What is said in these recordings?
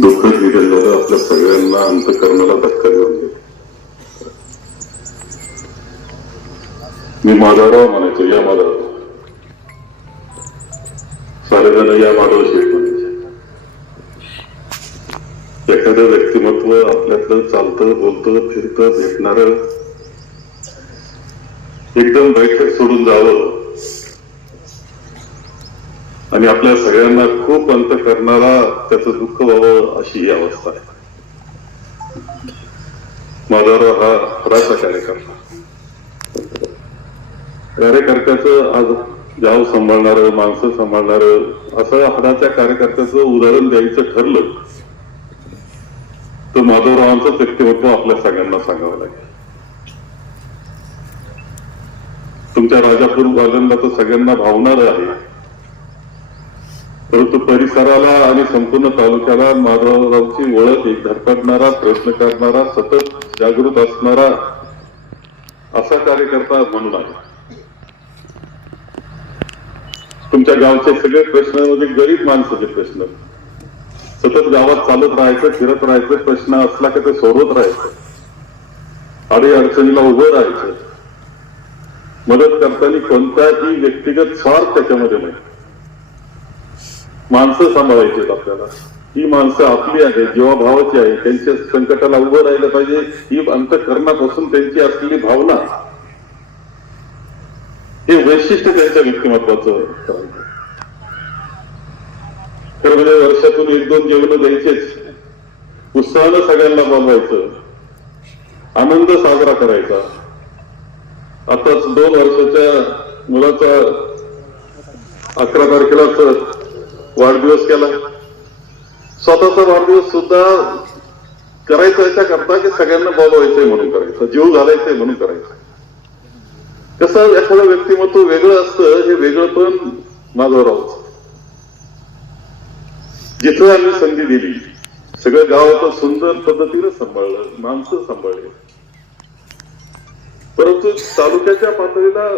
दुःखद निधन झालं. आपल्या सगळ्यांना अंतःकरणाला धक्का देऊन गेलं. मी माधवराव म्हणायचो, या माधवराव. सारेजण या माधव शेठ म्हणायचे. एखादं व्यक्तिमत्व आपल्यातलं चालतं, बोलतं, फिरतं, भेटणार, एकदम बैठक सोडून जावं आणि आपल्या सगळ्यांना खूप अंत करणारा त्याचं दुःख व्हावं, अशी ही अवस्था आहे. माधवराव हा खराचा कार्यकर्ता. कार्यकर्त्याचं आज गाव सांभाळणारं, माणसं सांभाळणारं असं हाडाच्या कार्यकर्त्याचं उदाहरण द्यायचं ठरलं तर माधवरावांचं व्यक्तिमत्व आपल्या सगळ्यांना सांगावं लागेल. तुमच्या राजापूर भागांना तर सगळ्यांना भावणार आहे, परंतु परिसराला आणि संपूर्ण तालुक्याला माधवरावांची ओळख एक धडपडणारा, प्रयत्न करणारा, सतत जागृत असणारा असा कार्यकर्ता म्हणून आहे. तुमच्या गावचे सगळे प्रश्न म्हणजे गरीब माणसाचे प्रश्न, सतत गावात चालत राहायचं, फिरत राहायचं, प्रश्न असला की ते सोडवत राहायचं, अडी अडचणीला उभं राहायचं, मदत करताना कोणताही व्यक्तिगत स्वार्थ त्याच्यामध्ये नाही. माणसं सांभाळायची आपल्याला, ही माणसं आपली आहे, जीवाभावाची आहे, त्यांच्या संकटाला उभं राहिलं पाहिजे, ही अंतःकरणापासून त्यांची असलेली भावना, हे वैशिष्ट्य त्यांच्या व्यक्तिमत्वाचं. खरं म्हणजे वर्षातून 1-2 जेवण द्यायचेच, उत्साहानं सगळ्यांना बोलवायचं, आनंद साजरा करायचा. आताच 2 वर्षाच्या मुलाचा 11 तारखेला वाढदिवस केला. स्वतःचा वाढदिवस सुद्धा करायचा याच्याकरता की सगळ्यांना बोलवायचंय म्हणून करायचं, जीव घालायचंय म्हणून करायचं. कसं एखादं व्यक्तिमत्व वेगळं असतं, हे वेगळं पण माधवरावचं. जिथं आम्ही संधी दिली, सगळं गावाचं सुंदर पद्धतीने सांभाळलं, माणसं सांभाळली. परंतु तालुक्याच्या पातळीला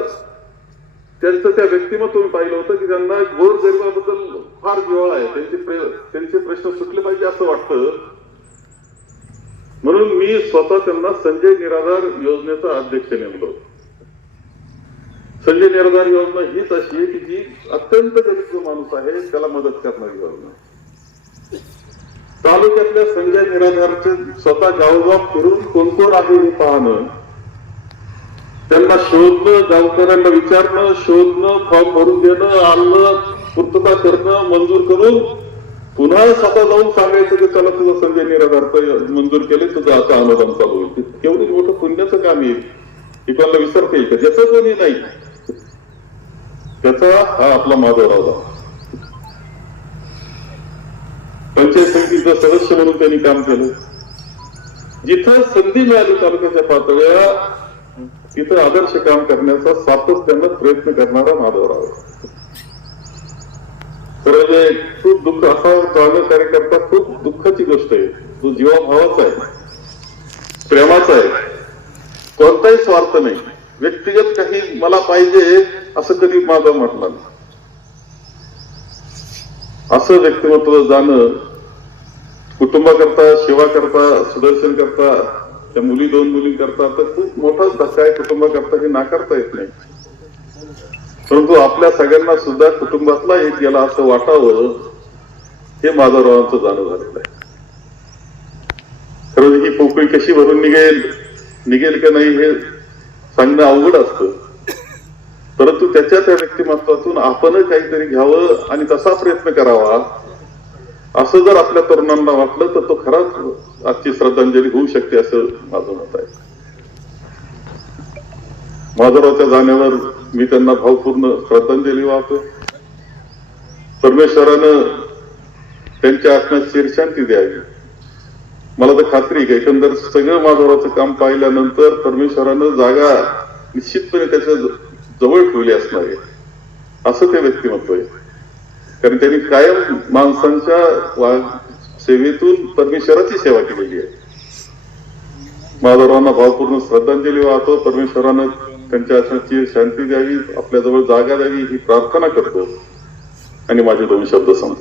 त्यांचं त्या व्यक्तिमत्व मी पाहिलं होतं की त्यांना गोरगरिबाबद्दल फार जिव्हाळा आहे, त्यांचे प्रश्न सुटले पाहिजे असं वाटतं. म्हणून मी स्वतः त्यांना संजय निराधार योजनेचा अध्यक्ष नेमलो. संजय निराधार योजना हीच अशी आहे की जी अत्यंत गरीब जो माणूस आहे त्याला मदत करणारी योजना. तालुक्यातल्या संजय निराधारचे स्वतः गावोगाव फिरून कोण कोण आहे हे पाहणं, त्यांना शोधणं, गावकऱ्यांना विचारणं, शोधणं, फॉर्म भरून देणं, आणणं, पूर्तता करणं, मंजूर करून पुन्हा स्वतः जाऊन सांगायचं की चला तुझं संजय निराधार मंजूर केले, तुझं असं अनुदान चालू होईल. केवढं मोठं पुण्याचं काम येईल हे कोणाला विसरता येईल का? ज्याचं कोणी नाही त्याचा हा आपला माधवराव. पंचायत समितीचं सदस्य म्हणून त्यांनी काम केलं. जिथं संधी मिळाली तालुक्याच्या पातळीला तिथं आदर्श काम करण्याचा सातत्यानं प्रयत्न करणारा माधवराव. तर खूप दुःख असा जाणं कार्यकर्ता खूप दुःखाची गोष्ट आहे. तो जीवाभावाचा आहे, प्रेमाचा आहे, कोणताही स्वार्थ नाही, व्यक्तिगत काही मला पाहिजे असं कधी माझं म्हटलं नाही. असं व्यक्तिमत्व जाणं कुटुंबाकरता, सेवा करता, सुदर्शन करता, त्या 2 मुली करता तर खूप मोठाच धक्का आहे. कुटुंबाकरता हे नाकारता येत नाही. परंतु आपल्या सगळ्यांना सुद्धा कुटुंबातला एक गेला असं वाटावं, हे माधवरावांचं जाणं झालेलं आहे. खरं ही पोकळी कशी भरून निघेल का नाही हे सांगणं अवघड असतं. परंतु त्याच्या त्या व्यक्तिमत्वातून आपण काहीतरी घ्यावं आणि तसा प्रयत्न करावा असं जर आपल्या तरुणांना वाटलं तर तो खराच आजची श्रद्धांजली होऊ शकते असं माझं मत आहे. माधवरावच्या जाण्यावर मी त्यांना भावपूर्ण श्रद्धांजली वाहतो. परमेश्वरानं त्यांच्या आत्म्यात चिरशांती द्यावी. मला तर खात्री आहे की एकंदर सगळं माधवरावचं काम पाहिल्यानंतर परमेश्वरानं जागा निश्चितपणे त्याच्या जवळ ठेवली असणार आहे असं ते व्यक्तिमत्व आहे. कारण त्यांनी कायम माणसांच्या सेवेतून परमेश्वराची सेवा केलेली आहे. माधवरावांना भावपूर्ण श्रद्धांजली वाहतो. परमेश्वरानं त्यांच्या आत्म्याची शांती द्यावी, आपल्याजवळ जागा द्यावी ही प्रार्थना करतो आणि माझे 2 शब्द सांगतो.